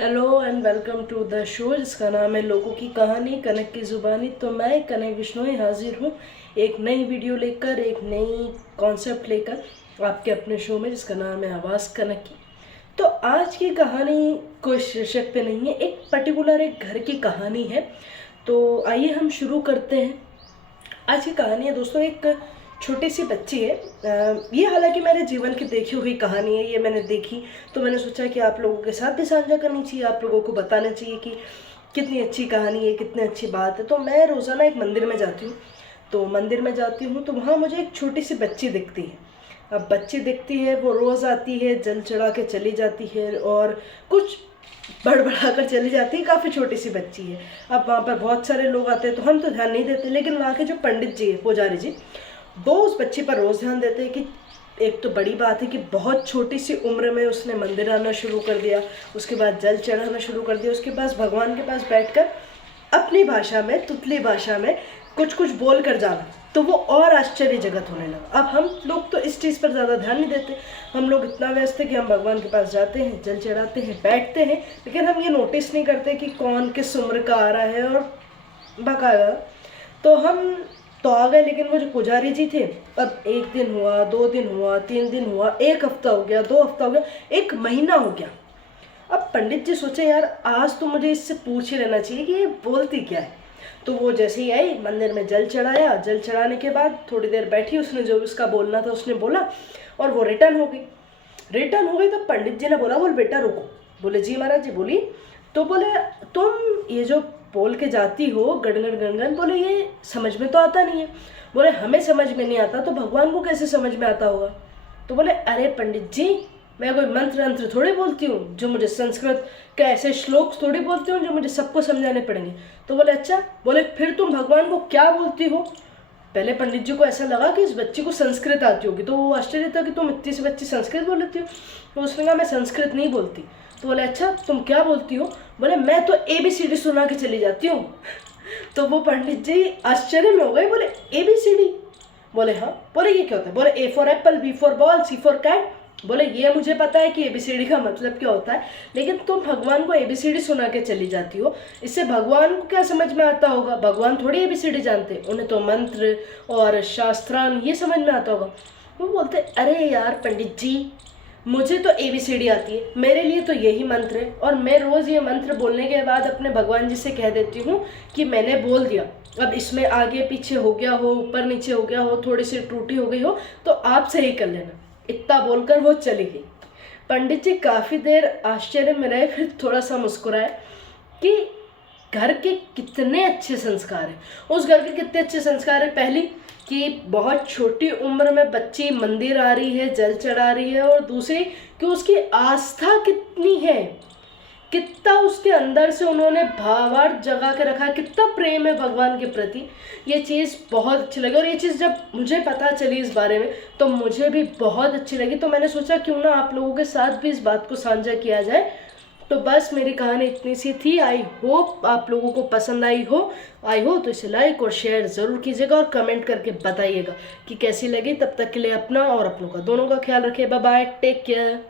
Hello and welcome to the show जिसका नाम है लोगों की कहानी कनक की ज़ुबानी। तो मैं कनक बिश्नोई हाजिर हूँ एक नई वीडियो लेकर, एक नई कॉन्सेप्ट लेकर आपके अपने शो में जिसका नाम है आवाज़ कनक की। तो आज की कहानी कोई शीर्षक पे नहीं है, एक पर्टिकुलर एक घर की कहानी है। तो आइए हम शुरू करते हैं। आज की कहानी है दोस्तों, एक छोटी सी बच्ची है। ये हालांकि मेरे जीवन की देखी हुई कहानी है, ये मैंने देखी तो मैंने सोचा कि आप लोगों के साथ भी साझा करनी चाहिए, आप लोगों को बताना चाहिए कि कितनी अच्छी कहानी है, कितनी अच्छी बात है। तो मैं रोज़ाना एक मंदिर में जाती हूँ, तो मंदिर में जाती हूँ तो वहाँ मुझे एक छोटी सी बच्ची दिखती है। अब बच्ची दिखती है, वो रोज़ आती है, जल चढ़ा के चली जाती है और कुछ बड़बड़ा कर चली जाती है। काफ़ी छोटी सी बच्ची है। अब वहाँ पर बहुत सारे लोग आते हैं तो हम तो ध्यान नहीं देते, लेकिन वहाँ के जो पंडित जी है, पुजारी जी, वो उस बच्ची पर रोज़ ध्यान देते हैं कि एक तो बड़ी बात है कि बहुत छोटी सी उम्र में उसने मंदिर आना शुरू कर दिया, उसके बाद जल चढ़ाना शुरू कर दिया, उसके बाद भगवान के पास बैठकर अपनी भाषा में, तुतली भाषा में कुछ कुछ बोल कर जाना, तो वो और आश्चर्य जगत होने लगा। अब हम लोग तो इस चीज़ पर ज़्यादा ध्यान नहीं देते, हम लोग इतना व्यस्त है कि हम भगवान के पास जाते हैं, जल चढ़ाते हैं, बैठते हैं, लेकिन हम ये नोटिस नहीं करते कि कौन किस उम्र का आ रहा है और बकाया। तो हम तो आ गए, लेकिन वो जो पुजारी जी थे, अब 1 दिन हुआ, 2 दिन हुआ, 3 दिन हुआ, 1 हफ्ता हो गया, 2 हफ्ता हो गया, 1 महीना हो गया। अब पंडित जी सोचे यार आज तो मुझे इससे पूछ ही लेना चाहिए कि ये बोलती क्या है। तो वो जैसे ही आई, मंदिर में जल चढ़ाया, जल चढ़ाने के बाद थोड़ी देर बैठी, उसने जो उसका बोलना था उसने बोला और वो रिटर्न हो गई। तो पंडित जी ने बोला, बोल बेटा रुको। बोले जी महाराज जी बोलिए। तो बोले तुम ये जो बोल के जाती हो गणगण गणगण, बोले ये समझ में तो आता नहीं है। बोले हमें समझ में नहीं आता तो भगवान को कैसे समझ में आता होगा। तो बोले अरे पंडित जी, मैं कोई मंत्र अंत्र थोड़ी बोलती हूँ जो मुझे संस्कृत के ऐसे श्लोक थोड़ी बोलती हूँ जो मुझे सबको समझाने पड़ेंगे। तो बोले अच्छा, बोले फिर तुम भगवान को क्या बोलती हो। पहले पंडित जी को ऐसा लगा कि इस बच्ची को संस्कृत आती होगी, तो वो आश्चर्य था कि तुम इतनी सी बच्ची संस्कृत बोल लेती हो। तो उसने कहा मैं संस्कृत नहीं बोलती। तो बोले अच्छा तुम क्या बोलती हो। बोले मैं तो ABCD सुना के चली जाती हूँ। तो वो पंडित जी आश्चर्य में हो गए, बोले ABCD। बोले हाँ। बोले ये क्या होता है। बोले A for apple, B for ball, C for cat. बोले ये मुझे पता है कि ABCD का मतलब क्या होता है, लेकिन तुम भगवान को ABCD सुना के चली जाती हो, इससे भगवान को क्या समझ में आता होगा। भगवान थोड़ी ABCD जानते, उन्हें तो मंत्र और शास्त्रान ये समझ में आता होगा। वो बोलते अरे यार पंडित जी, मुझे तो ABCD आती है, मेरे लिए तो यही मंत्र है, और मैं रोज़ ये मंत्र बोलने के बाद अपने भगवान जी से कह देती हूँ कि मैंने बोल दिया। अब इसमें आगे पीछे हो गया हो, ऊपर नीचे हो गया हो, थोड़ी सी टूटी हो गई हो तो आप सही कर लेना। इतना बोलकर वो चली गई। पंडित जी काफ़ी देर आश्चर्य में रहे, फिर थोड़ा सा मुस्कुराए कि घर के कितने अच्छे संस्कार हैं। उस घर के कितने अच्छे संस्कार हैं। पहली कि बहुत छोटी उम्र में बच्ची मंदिर आ रही है, जल चढ़ा रही है, और दूसरी कि उसकी आस्था कितनी है, कितना उसके अंदर से उन्होंने भावार्थ जगा के रखा, कितना प्रेम है भगवान के प्रति। ये चीज़ बहुत अच्छी लगी, और ये चीज़ जब मुझे पता चली इस बारे में तो मुझे भी बहुत अच्छी लगी। तो मैंने सोचा क्यों ना आप लोगों के साथ भी इस बात को साझा किया जाए। तो बस मेरी कहानी इतनी सी थी। आई होप आप लोगों को पसंद आई हो तो इसे लाइक और शेयर ज़रूर कीजिएगा और कमेंट करके बताइएगा कि कैसी लगी। तब तक के लिए अपना और अपनों का दोनों का ख्याल रखिए। Bye bye, take care.